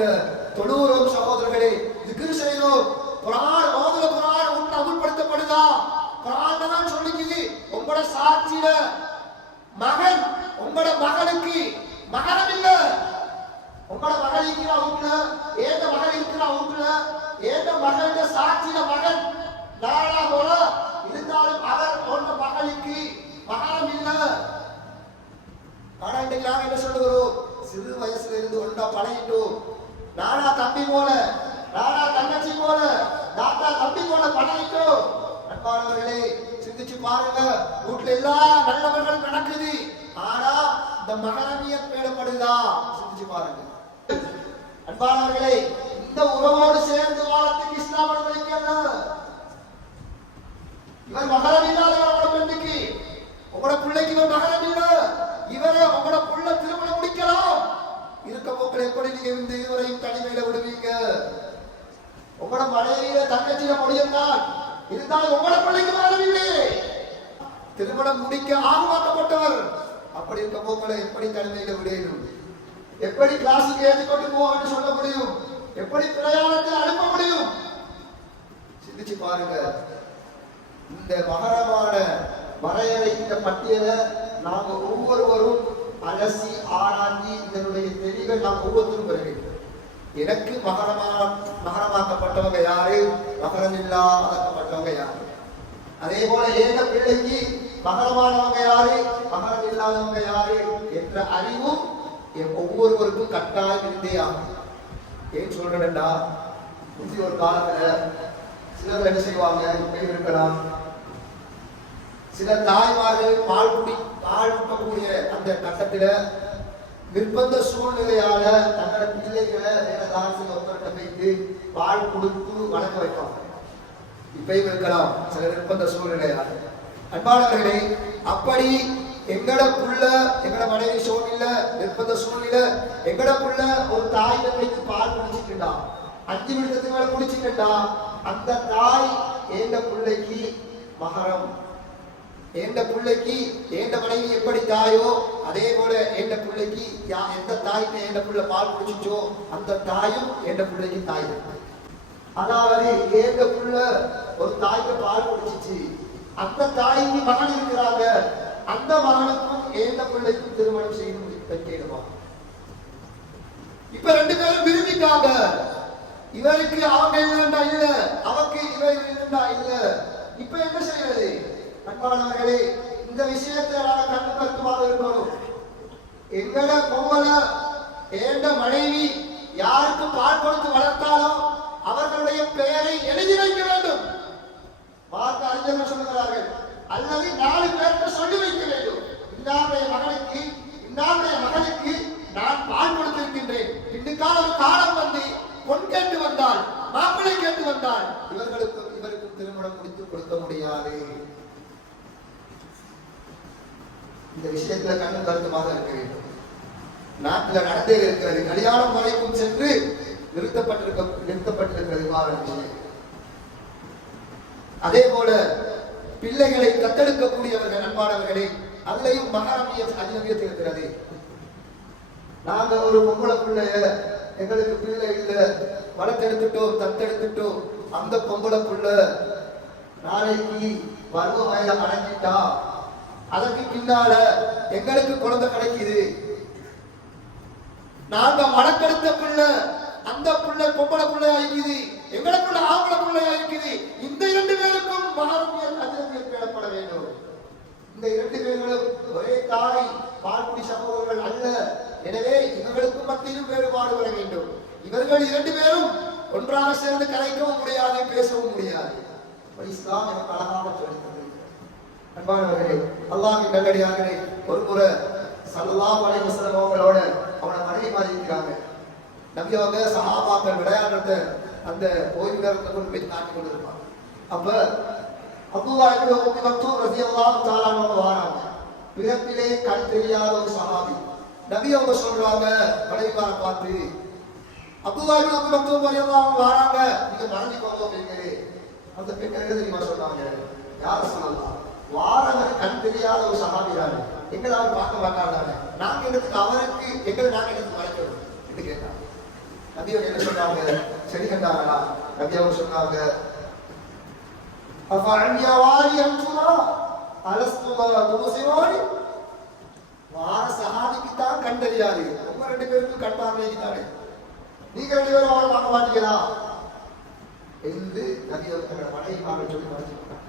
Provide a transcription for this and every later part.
தொழுகைக்குள்ள தொழுகிறோம் சகோதரர்களே, திக்ர் செய்கிறோம். குர்ஆன் ஓதுற குர்ஆன் உன் அமுல்படுத்தப்படுதா? குர்ஆன்ல தான் சொல்லிக்குது, உங்களோட சாட்சியில மகன் உங்களோட மகளுக்கு மகரம் இல்ல. உங்களோட மகள் இருக்கிற வீட்டுல, ஏந்த மகள் இருக்கிற வீட்டுல, ஏந்த மகளோட சாட்சியில மகன் நாளா போல இருந்தாலும் அவர் உங்க மகளுக்கு மகரம் இல்ல. ஆனா இன்றைக்கு நாங்க என்ன சொல்லுகிறோம்? சிறு வயசுல இருந்து ஒன்றா பழகிட்டோம். நானா தம்பி போல, நானா தங்கச்சி போல, தாத்தா தம்பி போல பழகிட்டோம். அன்பானவர்களே, சிந்திச்சு பாருங்க. வீட்டுல எல்லா நல்லவர்களும் நடக்குது, ஆனா இந்த மகரமியத் பேணப்படுதா? சிந்திச்சு பாருங்க. அன்பானவர்களே, இந்த உறவோடு சேர்ந்து வாழத்துக்கு இஸ்லாம் அனுமதிக்கல. இவர் மகரம் இல்லாதவரோட பெண்ணுக்கு, உங்களோட பிள்ளைக்கு இவர் மகரம் இல்ல, இவரை உங்களோட புள்ள திருமணம் முடிக்கலாம். இருக்க போக்கள் எப்படி நீங்க இந்த இருவரையும் தனிமையில விடுவீங்க? உங்களோட மனைவியில தங்கச்சியில முடியத்தான் இருந்தாலும் உங்களோட பிள்ளைக்கு மகரம் இல்லையே. திருமணம் முடிக்க ஆர்வமாக்கப்பட்டவர், அப்படி இருக்க போக்களை எப்படி தனிமையில விடணும்? எப்படி கிளாஸுக்கு ஏற்றுக்கொண்டு போக சொல்ல முடியும்? எப்படி பிரயாணத்தில் அனுப்ப முடியும்? சிந்திச்சு பாருங்க. இந்த மகரமான வரையறை, இந்த பட்டியலை நாங்க ஒவ்வொருவரும் அலசி ஆராய்ச்சி இதனுடைய தெளிவை நாம் ஒவ்வொருத்தரும் பெற வேண்டும். எனக்கு மகரமாக்கப்பட்டவங்க யாரு, மகரம் இல்லாதப்பட்டவங்க யாரு? அதே போல ஏக பிள்ளைக்கு மகரமானவங்க யாரு, மகரம் இல்லாதவங்க யாரு என்ற அறிவும் ஒவ்வொருவருக்கும் கட்டாயம் இருந்தே ஆகும். ஏன் சொல்றேன்டா, முந்தைய ஒரு காலத்துல சிலர் என்ன செய்வாங்க, இப்பயும் இருக்கலாம், சில தாய்மார்கள் பால் ஊட்டக்கூடிய அந்த கட்டத்துல நிர்பந்த சூழ்நிலையால தங்களோட பிள்ளைகளை வேறதாசில ஒருத்தர்கிட்ட வைத்து பால் கொடுத்து வளர்க்க வைப்பாங்க. இப்பயும் இருக்கலாம் சில நிர்பந்த சூழ்நிலையால. அன்பானவர்களே, அப்படி எங்கடக்குள்ள எங்கட மனைவி சூழ்நில நிர்பந்த சூழ்நிலை, எங்கடக்குள்ள ஒரு தாய் வைத்து பால் குடிச்சுட்டா, 5 நிமிஷத்துக்கு மேல குடிச்சுட்டா, அந்த தாய் ஏண்ட பிள்ளைக்கு மகரம். ஏண்ட பிள்ளைக்கு ஏண்ட மனைவி எப்படி தாயோ அதே போல ஏண்ட பிள்ளைக்கு எந்த தாய்க்கு ஏண்ட பிள்ளை பால் குடிச்சுச்சோ அந்த தாயும் ஏண்ட பிள்ளைக்கு தாய். அதாவது ஏண்ட பிள்ளை ஒரு தாய்க்கு பால் குடிச்சிச்சு, அந்த தாய்க்கு மகன் இருக்கிறாங்க, அந்த மகனுக்கும் ஏண்ட பிள்ளைக்கும் திருமணம் செய்து வைக்கணுமா? இப்ப 2 பேரும் விரும்பிட்டாங்க. இவருக்கு அவங்க இல்லைண்டா இல்ல, அவருக்கு இவர் இல்லைண்டா இல்ல. இப்ப என்ன செய்யறது? அன்பானவர்களே, இந்த விஷயத்துல நாங்க கண்டு கருத்துமாக இருக்கணும். எங்கட பொம்பளை ஏண்ட மனைவி யாருக்கு பால் கொடுத்து வளர்த்தாலும் அவர்களுடைய பெயரை எழுதி வைக்க வேண்டும். மார்க்க அறிஞர்கள் சொல்லுகிறார்கள், அல்லது 4 பேருக்கு சொல்லி வைக்க வேண்டும். இன்னாருடைய மகனுக்கு இன்னாருடைய மகனுக்கு நான் பால் கொடுத்திருக்கின்றேன். பின்னுக்கால ஒரு காலம் வந்து பொன் கேட்டு வந்தால், மாப்பிள்ளை கேட்டு வந்தால் இவருக்கும் திருமணம் முடித்து கொடுக்க முடியாது. இந்த விஷயத்துல கண்ணு கருத்துமாக இருக்க வேண்டும். நாட்டில் நடந்தே இருக்கிறது, கல்யாணம் வரைக்கும் சென்று நிறுத்தப்பட்டிருக்கிறது விஷயம். அதே போல பிள்ளைகளை தத்தெடுக்கக்கூடியவர்கள் அன்பானவர்களே, அதுலையும் அஜ்னபியத் இருக்கிறது. நாங்க ஒரு பொம்பளை பிள்ளைய எங்களுக்கு பிள்ளை இல்ல, வளர்த்தெடுத்துட்டோம், தத்தெடுத்துட்டோம், அந்த பொம்பளை பிள்ளை நாளைக்கு பருவ வயதை அடைஞ்சிட்டா அதற்கு பின்னால எங்களுக்கு குழந்தை கிடைக்குது. நாங்க வளர்த்தெடுத்த பிள்ளை அந்த பிள்ளை பொம்பளை பிள்ளையா இருக்குது, எங்களுக்குள்ள ஆம்பளை பிள்ளையா இருக்குது. இந்த 2 பேருக்கும் மகரமியத் அஜ்னபியத் பேணப்பட வேண்டும். இந்த 2 பேர்களும் ஒரே தாய் பால்குடி சகோதரர்கள் அல்ல. எனவே இவர்களுக்கு மத்தியிலும் வேறுபாடு வர வேண்டும். இவர்கள் 2 பேரும் ஒன்றாக சேர்ந்து கலைக்கவும் முடியாது, பேசவும் முடியாது. இஸ்லாம் எனக்கு அழகாக சொல்லித்தது. அன்பானவர்களே, அல்லாஹ்வின் நல்லடியார்களே, ஒரு முறை ஸல்லல்லாஹு அலைஹி வஸல்லம் அவங்களோட அவனை மனைவி மாதிரி இருக்கிறாங்க. நபி அவங்க சஹாபாக்கள் விளையாடுறத அந்த ஓய்வு நேரத்தை கொண்டு போய் காட்டி கொண்டு இருப்பாங்க. அப்ப அப்துல்லாஹ் இப்னு உம்மி மக்தூம் ரலியல்லாஹு தஆலா அவங்க வராங்க. பிறப்பிலே கண் தெரியாத ஒரு சஹாபி. நபி அவங்க சொல்றாங்க மனைவிமாரை பார்த்து, அப்துல்லாஹ் இப்னு உம்மி மக்தூம் ரலியல்லாஹு வராங்க, நீங்க மறந்துக்கோங்க அப்படிங்கிறது. அந்த பெண் என்ன தெரியுமா சொன்னாங்க? யார சொல்லலாம், வாரவர் கண் தெரியாத ஒரு சஹாபி தானே, எங்களை அவர் பார்க்க மாட்டாங்க, நாங்க எடுத்துக்கு அவருக்கு எங்களை நாங்க எடுத்து மறைக்கணும் என்று கேட்டாங்க. நபி அவங்க என்ன சொன்னாங்க? சரி கண்டாங்களா? நபி அவங்க சொன்னாங்க, அஃபஅன்யா வாலியன்துமா அலஸ்துமா துபசிரானி. வார சஹாபிக்கு தான் கண்டறியாது, உங்க ரெண்டு பேருக்கும் கண் பார்வைக்குதானே, நீங்க ரெண்டு பேரும் அவளை பார்க்க மாட்டீங்களா என்று நபி அவங்க மனைவிமாக சொல்லி மறைச்சிருக்காங்க.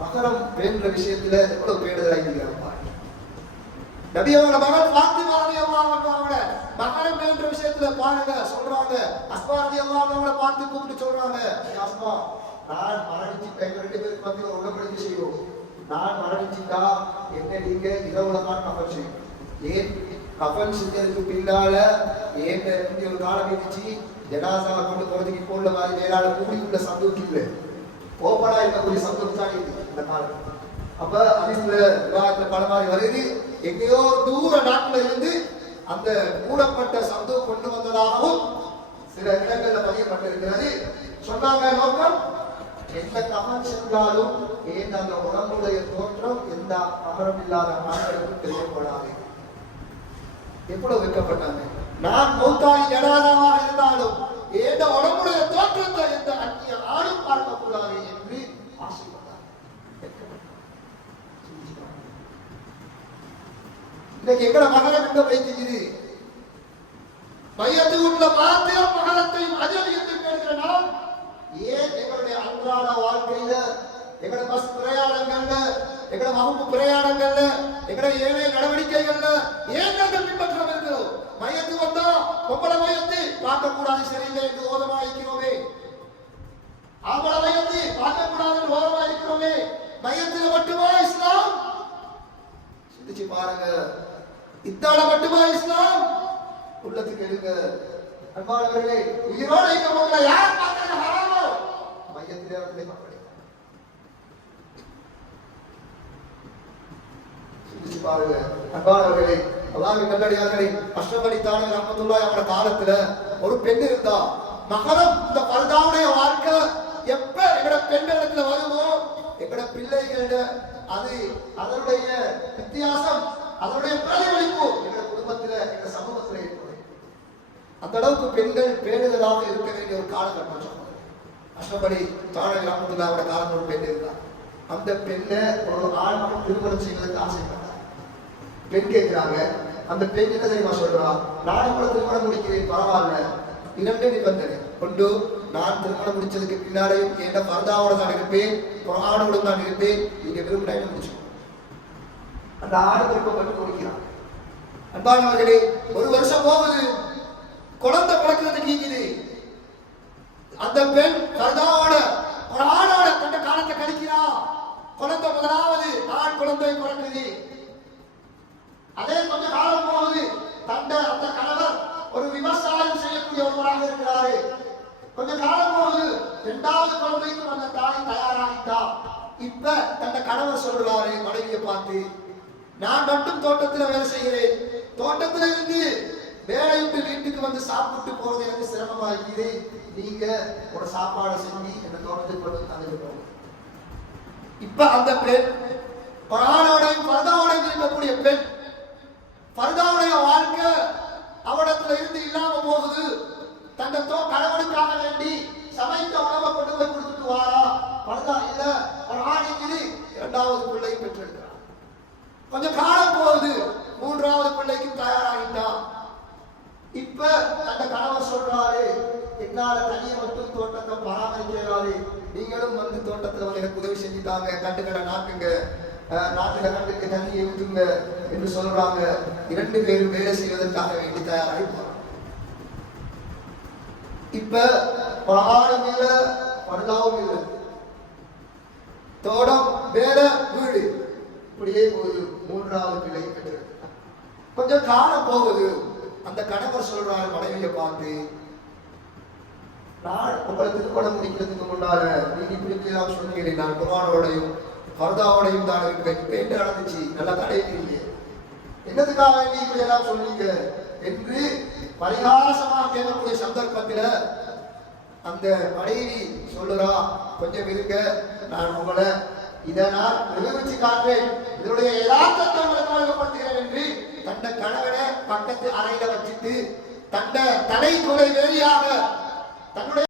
மகரம் வேண்ட விஷயத்துல எவ்வளவு பேடுதலாக இருக்கிறாங்க. நபி அவங்களோட மகள் ஃபாத்திமா ரலியல்லாஹு அன்ஹா மகரம் வேண்ட விஷயத்துல பாருங்க சொல்றாங்க. அஸ்மா ரலியல்லாஹு அன்ஹா பார்த்து கூப்பிட்டு சொல்றாங்க, அஸ்மா நான் மரணிச்சுட்டா, எங்க ரெண்டு பேருக்கு மத்தியில் ஒரு உடன்படிக்கை செய்வோம். நான் மரணிச்சுட்டா என்ன நீங்க இரவுல தான் கஃன் செய்யும். ஏன் கஃன் செஞ்சதுக்கு பின்னால ஏன் ஒரு காலம் இருந்துச்சு, ஜனாசாவை கொண்டு போறதுக்கு இப்போ உள்ள மாதிரி நேரால கூடியுள்ள சந்தோஷம் இல்லை, ஓப்பனா இருக்கக்கூடிய சந்தோஷம் தான் இந்த காலம். அப்ப அதில் விவாதத்துல பல மாதிரி வருது, எங்கேயோ தூர நாட்டில இருந்து அந்த மூடப்பட்ட சந்தோஷம் கொண்டு வந்ததாகவும் சில இடங்கள்ல பதியப்பட்டிருக்கிறது. சொன்னாங்க நோக்கம் எந்த கஃன் சென்றாலும் ஏன் அந்த உடம்புடைய தோற்றம் எந்த மகரம் இல்லாத ஆண்களுக்கும் தெரியப்படாது. எவ்வளவு வைக்கப்பட்டாங்க. நான் மௌத்தாகி ஜனாதாவாக இருந்தாலும் ஏந்த உடம்புடைய தோற்றத்தை எந்த அந்நிய ஆளும் பார்க்க கூடாது என்று ஆசைப்பட்டார். இன்னைக்கு எங்கட மகரம் எங்க வைத்திருக்குது? மையத்து வீட்டுல மாத்திரம் மகரத்தையும் அஜலியத்தையும் கேட்கிற நாம் ஏன் எங்களுடைய அன்றாட வாழ்க்கையில, எங்கட பஸ் பிரயாணங்கள்ல, எங்கட வகுப்பு பிரயாணங்கள்ல, எங்கட ஏழை நடவடிக்கைகள்ல ஏன் நாங்கள் பின்பற்ற இருக்கிறோம்? மையத்து வந்தா பொம்பளை மையத்து பார்க்க கூடாது சரியில்லை என்று ஓதமா இருக்கிறோமே, ஆம்பளை மையத்து பார்க்க கூடாது என்று ஓதமா இருக்கிறோமே. மையத்துல மட்டுமா இஸ்லாம்? சிந்திச்சு பாருங்க. இத்தால மட்டுமா இஸ்லாம்? உள்ளத்துக்கு எடுங்க. அன்பானவர்களே, உயிரோடு இருக்கவங்களை யார் பார்க்கறது ஹராமோ மையத்திலே அவர்களை பார்க்க. சிந்திச்சு பாருங்க. அன்பானவர்களே, அல்லாஹ்வின் நல்லடியார்களே, அஷ்ரஃப் அலி தானவி ரஹ்மத்துல்லாஹி அவரோட காலத்துல ஒரு பெண் இருந்தா. மகரம் இந்த பர்தாவுடைய வாழ்க்கை எப்ப எங்கட பெண்களிடத்துல வருமோ, எங்கட பிள்ளைகள அது அதனுடைய வித்தியாசம், அதனுடைய பிரதிபலிப்பு எங்கட குடும்பத்துல, எங்க சமூகத்துல ஏற்படும். அந்த அளவுக்கு பெண்கள் பேணுதலாக இருக்க வேண்டிய ஒரு காலகட்டம் சொன்னாங்க. அஷ்ரஃப் அலி தானவி ரஹ்மத்துல்லாஹி அவரோட காலத்துல ஒரு பெண் இருந்தா. அந்த பெண்ணை ஒரு ஆண் திருமணம் செய்வதற்கு ஆசைப்பட்டார். பெண் கேட்கிறாங்க. அந்த பெண் என்ன தெரியுமா சொல்றா? நான் கூட திருமணம் முடிக்கிறேன், பரவாயில்ல, இரண்டு நிபந்தனை. ஒன்று, நான் திருமணம் முடிச்சதுக்கு பின்னாலேயும் என்ற பர்தாவோட தான் இருப்பேன், குர்ஆனோட தான் இருப்பேன், நீங்க விரும்பினாலும் முடிச்சு. அந்த ஆடு திருப்பப்பட்டு முடிக்கிறான். அன்பானவர்களே, ஒரு வருஷம் போகுது, குழந்தை பிறக்கிறதுக்கு இருக்குது. அந்த பெண் பர்தாவோட குர்ஆனோட தன்னை காலத்தை கழிக்கிறா. குழந்தை முதலாவது ஆண் குழந்தை பிறக்குது. அதே கொஞ்ச காலம் போகுது, அந்த கணவர் ஒரு விவசாயம் செய்யக்கூடிய ஒருவராக இருக்கிறாரு. கொஞ்ச காலம் போகுது, இரண்டாவது குழந்தைக்கு அந்த தாய் தயாராகிட்டா. இப்ப தன்னை கணவர் சொல்றாரு மனைவியை பார்த்து, நான் மட்டும் தோட்டத்துல வேலை செய்கிறேன், தோட்டத்துல இருந்து வேலை விட்டு வீட்டுக்கு வந்து சாப்பிட்டு போறது எனக்கு சிரமமாகிறது, நீங்க ஒரு சாப்பாடு செஞ்சு இந்த தோட்டத்துக்கு வந்து தந்துட்டு. இப்ப அந்த பெண் குர்ஆனோடையும் பர்தாவோடையும் இருக்கக்கூடிய பெண், பர்தாவுடைய வாழ்க்கை அவடத்துல இருந்து இல்லாம போகுது. தன்னை கணவனுக்காக வேண்டி சமைத்த உணவை கொண்டு போய் கொடுத்துட்டு வாரா. பர்தா இல்ல, குர்ஆன் இருக்குது. இரண்டாவது பிள்ளையும் பெற்றெடுக்கிறார். கொஞ்சம் காலம் போகுது, மூன்றாவது பிள்ளைக்கும் தயாராகிட்டா. இப்ப அந்த கணவர் சொல்றாரு, என்னால தனியை மட்டும் தோட்டத்தை பராமரிக்கிறாரு, நீங்களும் வந்து தோட்டத்துல வந்து எனக்கு உதவி செஞ்சுட்டாங்க, கண்டுகளை நாட்டுங்க, நாட்டுல கண்டுக்கு தண்ணியை ஊற்றுங்க என்று சொல்றாங்க. இரண்டு பேரும் வேலை செய்வதற்காக வேண்டி தயாராகி போறாங்க. இப்ப குர்ஆனும் இல்ல, பர்தாவும் இல்ல, தோட்டம் வேலை வீடு இப்படியே போகுது. மூன்றாவது பிள்ளை பெற்று கொஞ்சம் காலம் போகுது. அந்த கணவர் சொல்றாரு மனைவியை பார்த்து, நான் உங்களை திருமணம் முடிக்கிறதுக்கு முன்னால நீங்க இப்படி சொன்னீங்க, நான் குர்ஆனோடையும் பர்தாவோடையும் தான் இருப்பேன், இப்ப என்ன நடந்துச்சு, நல்லா தடையில்லையே, என்னதுக்காக வேண்டி இப்படி எல்லாம் சொன்னீங்க என்று பரிகாசமாக கேட்கக்கூடிய சந்தர்ப்பத்துல அந்த மனைவி சொல்லுறா, கொஞ்சம் இருக்க, நான் உங்களை இதை நான் நிரூபிச்சு காட்டுறேன், இதனுடைய யதார்த்தத்தை உங்களுக்கு வழங்கப்படுத்துகிறேன் என்று தன்னை கணவனை பக்கத்து அறையில வச்சுட்டு தந்த தலை துணை வேலியாக தன்னுடைய